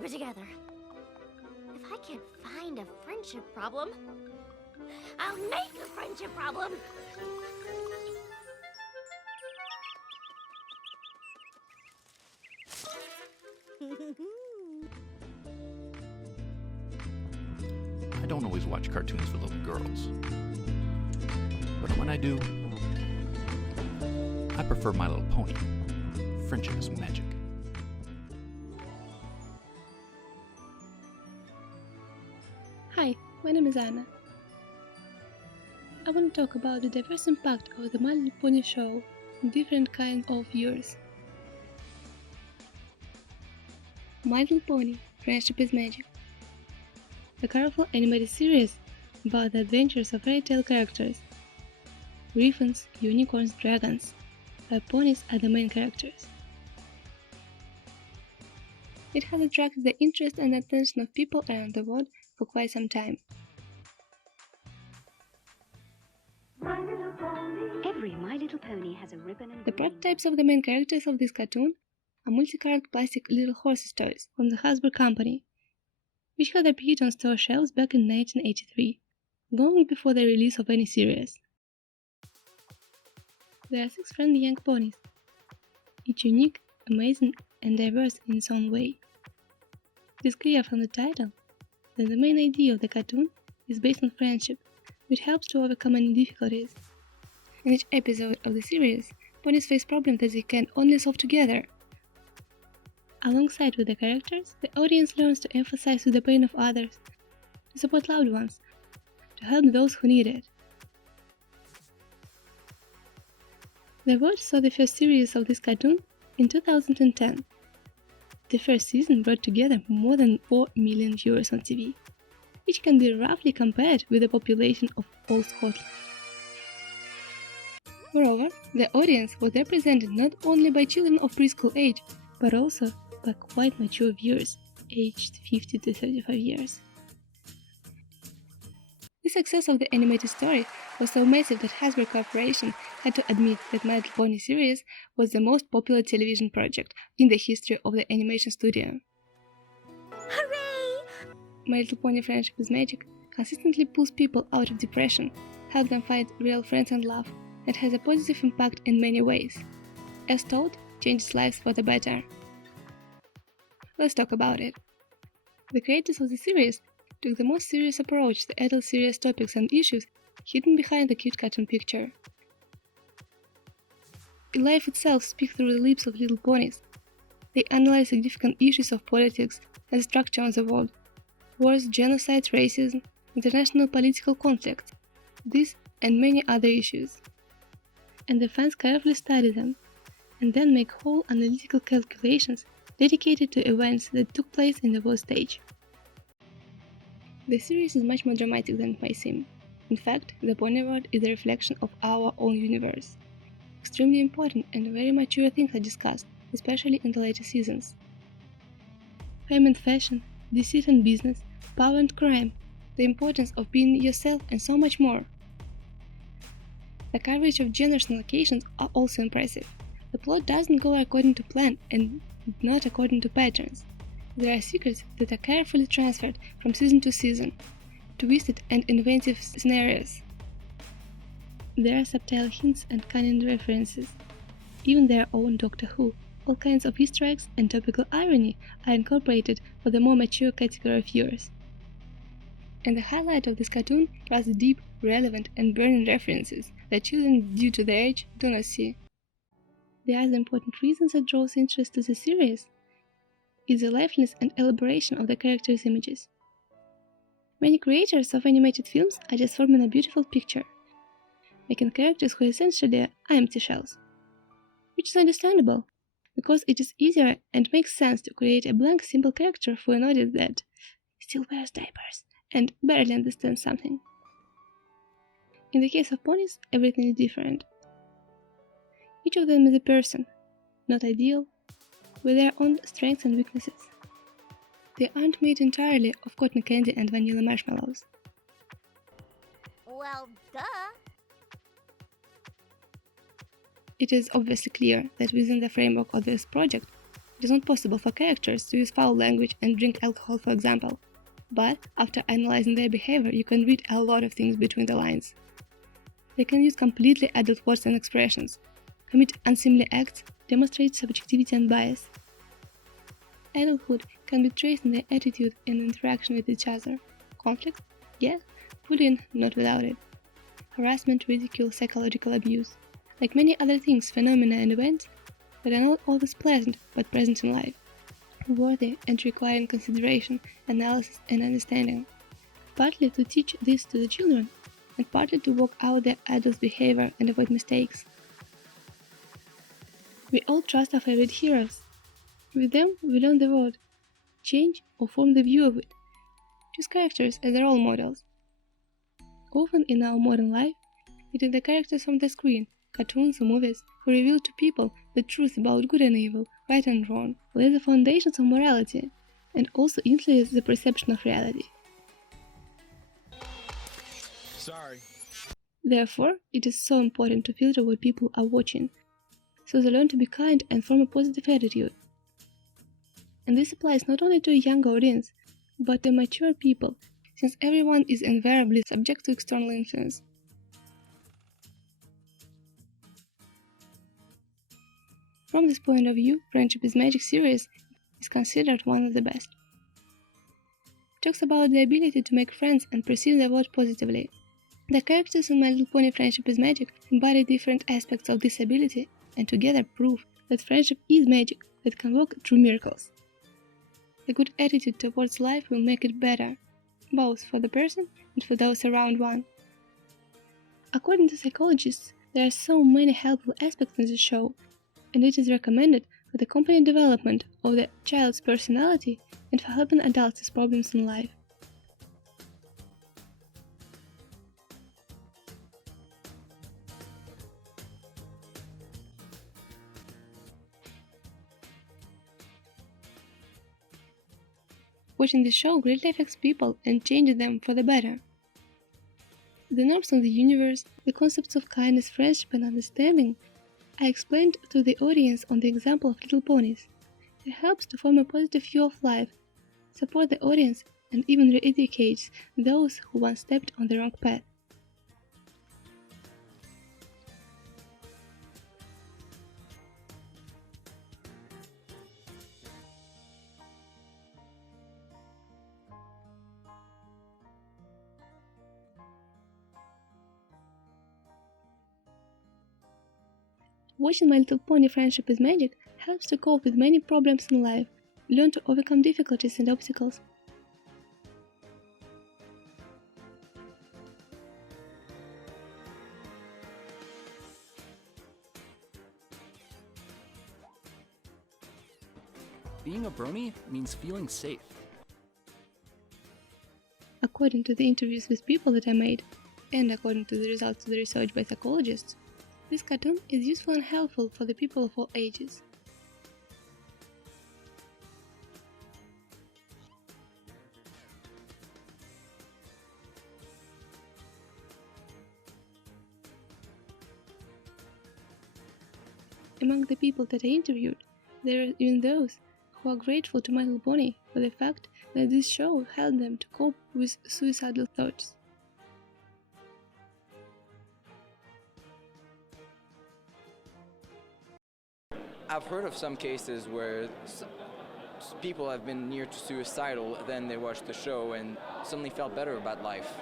keep it together. If I can't find a friendship problem, I'll make a friendship problem. I don't always watch cartoons for little girls. But when I do, I prefer My Little Pony. Friendship is magic. Hi, my name is Anna. I want to talk about the diverse impact of the My Little Pony show on different kinds of viewers. My Little Pony: Friendship is Magic. A colorful animated series about the adventures of fairy tale characters. Griffins, unicorns, dragons, where ponies are the main characters. It has attracted the interest and attention of people around the world for quite some time. Every My Little Pony has a ribbon and The green. prototypes of the main characters of this cartoon are multicolored plastic little horses toys from the Hasbro company, which had appeared on store shelves back in 1983, long before the release of any series. There are 6 friendly young ponies, each unique, amazing, and diverse in its own way. It is clear from the title that the main idea of the cartoon is based on friendship, which helps to overcome any difficulties. In each episode of the series, ponies face problems that they can only solve together. Alongside with the characters, the audience learns to emphasize with the pain of others, to support loved ones, to help those who need it. The world saw the first series of this cartoon in 2010. The first season brought together more than 4 million viewers on TV, which can be roughly compared with the population of all Scotland. Moreover, the audience was represented not only by children of preschool age, but also by quite mature viewers, aged 50 to 35 years. The success of the animated story was so massive that Hasbro Corporation had to admit that My Little Pony series was the most popular television project in the history of the animation studio. Hooray! My Little Pony: Friendship is Magic consistently pulls people out of depression, helps them find real friends and love, and has a positive impact in many ways. As told, changes lives for the better. Let's talk about it. The creators of the series took the most serious approach to adult serious topics and issues hidden behind the cute cartoon picture. Life itself speaks through the lips of little ponies. They analyze significant issues of politics and structure on the world, wars, genocides, racism, international political conflicts, this and many other issues. And the fans carefully study them, and then make whole analytical calculations dedicated to events that took place in the world stage. The series is much more dramatic than it may seem. In fact, the pony world is a reflection of our own universe. Extremely important and very mature things are discussed, especially in the later seasons. Fame and fashion, deceit and business, power and crime, the importance of being yourself, and so much more. The coverage of genders and locations are also impressive. The plot doesn't go according to plan and not according to patterns. There are secrets that are carefully transferred from season to season, twisted and inventive scenarios. There are subtle hints and cunning references. Even their own Doctor Who, all kinds of Easter eggs and topical irony are incorporated for the more mature category of viewers. And the highlight of this cartoon was the deep, relevant and burning references that children, due to their age, do not see. The other important reason that draws interest to the series is the liveliness and elaboration of the characters' images. Many creators of animated films are just forming a beautiful picture, making characters who essentially are empty shells. Which is understandable, because it is easier and makes sense to create a blank, simple character for an audience that still wears diapers and barely understands something. In the case of ponies, everything is different. Each of them is a person, not ideal, with their own strengths and weaknesses. They aren't made entirely of cotton candy and vanilla marshmallows. Well, duh. It is obviously clear that within the framework of this project, It is not possible for characters to use foul language and drink alcohol, for example. But after analyzing their behavior, you can read a lot of things between the lines. They can use completely adult words and expressions, commit unseemly acts, demonstrate subjectivity and bias. Adulthood can be traced in their attitude and interaction with each other. Conflict? Yes. Bullying? Not without it. Harassment, ridicule, psychological abuse. Like many other things, phenomena and events that are not always pleasant, but present in life. Worthy and requiring consideration, analysis and understanding. Partly to teach this to the children, and partly to work out their adults' behavior and avoid mistakes. We all trust our favorite heroes. With them, we learn the world, change or form the view of it, choose characters as their role models. Often in our modern life, it is the characters on the screen, cartoons or movies, who reveal to people the truth about good and evil, right and wrong, lay the foundations of morality, and also influence the perception of reality. Sorry. Therefore, it is so important to filter what people are watching, so they learn to be kind and form a positive attitude. And this applies not only to a young audience, but to mature people, since everyone is invariably subject to external influence. From this point of view, Friendship is Magic series is considered one of the best. It talks about the ability to make friends and perceive the world positively. The characters in My Little Pony Friendship is Magic embody different aspects of this ability and together prove that friendship is magic that can work through miracles. A good attitude towards life will make it better, both for the person and for those around one. According to psychologists, there are so many helpful aspects in the show, and it is recommended for the complete development of the child's personality and for helping adults with problems in life. Watching this show greatly affects people and changes them for the better. The norms of the universe, the concepts of kindness, friendship and understanding are explained to the audience on the example of Little Ponies. It helps to form a positive view of life, support the audience and even re-educates those who once stepped on the wrong path. Watching My Little Pony Friendship is Magic helps to cope with many problems in life, learn to overcome difficulties and obstacles. Being a brony means feeling safe. According to the interviews with people that I made, and according to the results of the research by psychologists, this cartoon is useful and helpful for the people of all ages. Among the people that I interviewed, there are even those who are grateful to My Little Pony for the fact that this show helped them to cope with suicidal thoughts. I've heard of some cases where people have been near to suicidal, then they watched the show and suddenly felt better about life.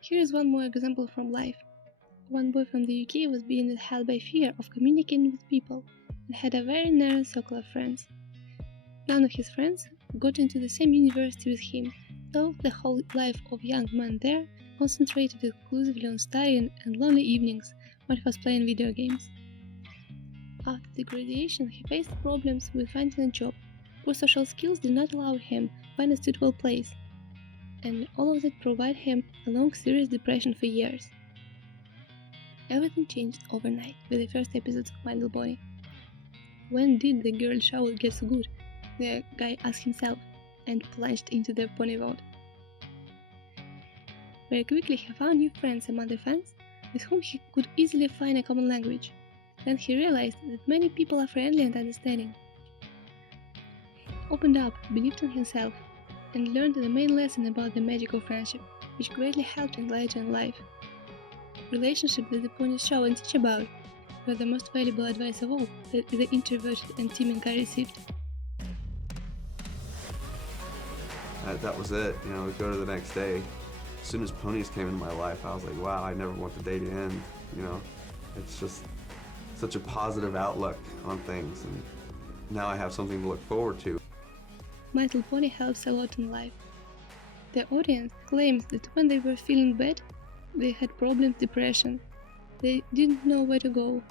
Here is one more example from life. One boy from the UK was being held by fear of communicating with people and had a very narrow circle of friends. None of his friends got into the same university with him, so the whole life of young man there concentrated exclusively on studying and lonely evenings when he was playing video games. After the graduation, he faced problems with finding a job. Poor social skills did not allow him to find a suitable place, and all of that provided him a long, serious depression for years. Everything changed overnight with the first episodes of My Little Pony. When did the girl shower get so good? The guy asked himself, and plunged into the pony world. Very quickly he found new friends among the fans, with whom he could easily find a common language. Then he realized that many people are friendly and understanding. He opened up, believed in himself, and learned the main lesson about the magic of friendship, which greatly helped him later in life. Relationships that the ponies show and teach about were the most valuable advice of all that the introverted and timid guy received. That was it, you know, we go to the next day. As soon as ponies came into my life, I was like, wow, I never want the day to end, you know. It's just such a positive outlook on things, and now I have something to look forward to. My Little Pony helps a lot in life. The audience claims that when they were feeling bad, they had problems, depression, they didn't know where to go.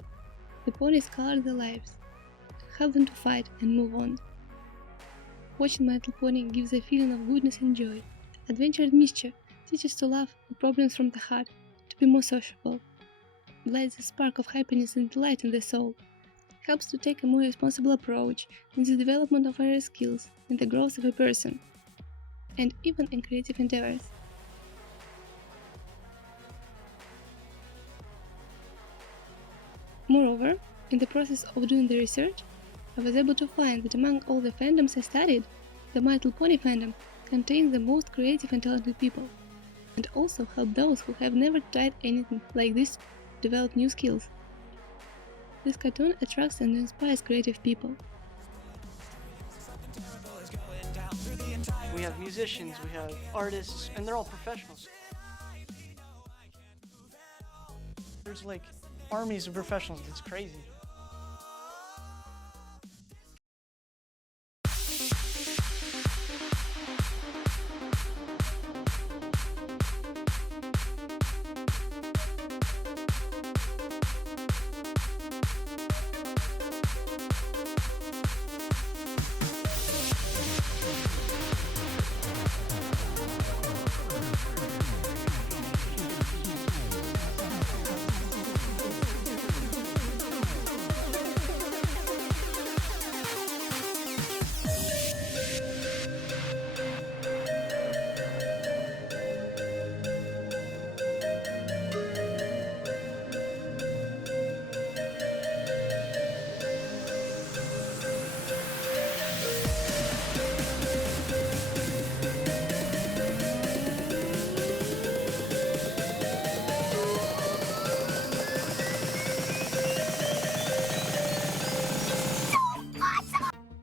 The ponies colored their lives, help them to fight and move on. Watching My Little Pony gives a feeling of goodness and joy. Adventure and mischief teaches to laugh at problems from the heart, to be more sociable. Lights a spark of happiness and delight in the soul. Helps to take a more responsible approach in the development of our skills and the growth of a person, and even in creative endeavors. Moreover, in the process of doing the research, I was able to find that among all the fandoms I studied, the My Little Pony fandom contains the most creative and talented people, and also help those who have never tried anything like this to develop new skills. This cartoon attracts and inspires creative people. We have musicians, we have artists, and they're all professionals. There's like armies of professionals, it's crazy.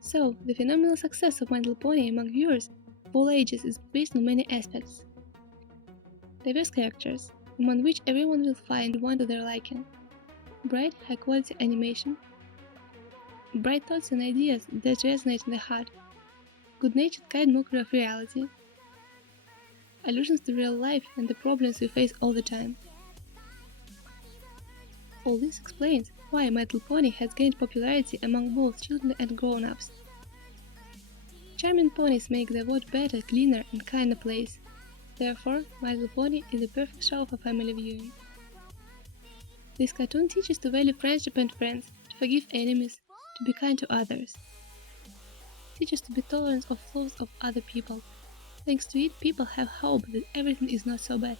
So, the phenomenal success of My Little Pony among viewers of all ages is based on many aspects. Diverse characters, among which everyone will find one to their liking. Bright, high-quality animation. Bright thoughts and ideas that resonate in the heart. Good-natured kind mockery of reality. Allusions to real life and the problems we face all the time. All this explains why My Little Pony has gained popularity among both children and grown-ups. Charming ponies make the world better, cleaner and kinder place. Therefore, My Little Pony is a perfect show for family viewing. This cartoon teaches to value friendship and friends, to forgive enemies, to be kind to others. Teaches to be tolerant of flaws of other people. Thanks to it, people have hope that everything is not so bad.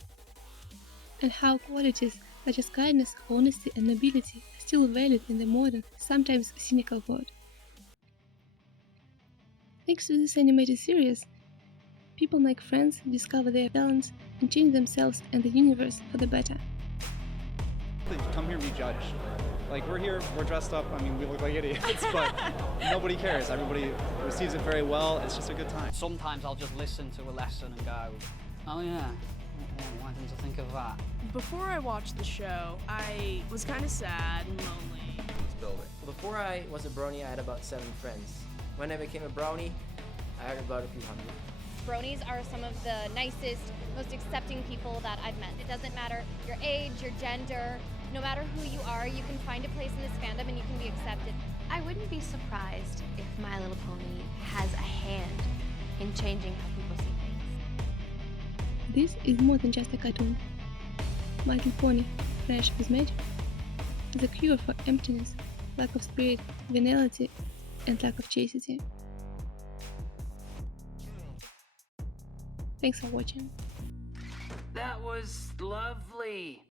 And how qualities such as kindness, honesty and nobility are still valued in the modern, sometimes cynical world. Thanks to this animated series, people make friends, discover their talents, and change themselves and the universe for the better. Come here and be judged. Like, we're here, we're dressed up, I mean, we look like idiots, but nobody cares. Everybody receives it very well. It's just a good time. Sometimes I'll just listen to a lesson and go, oh yeah, why didn't I think of that? Before I watched the show, I was kind of sad and lonely. Let's build it. Before I was a brony, I had about 7 friends. When I became a brownie, I had about a few hundred. Bronies are some of the nicest, most accepting people that I've met. It doesn't matter your age, your gender, no matter who you are, you can find a place in this fandom and you can be accepted. I wouldn't be surprised if My Little Pony has a hand in changing how people see things. This is more than just a cartoon. My Little Pony, Fresh with Magic, is a cure for emptiness, lack of spirit, venality, and lack of chastity. Thanks for watching. That was lovely.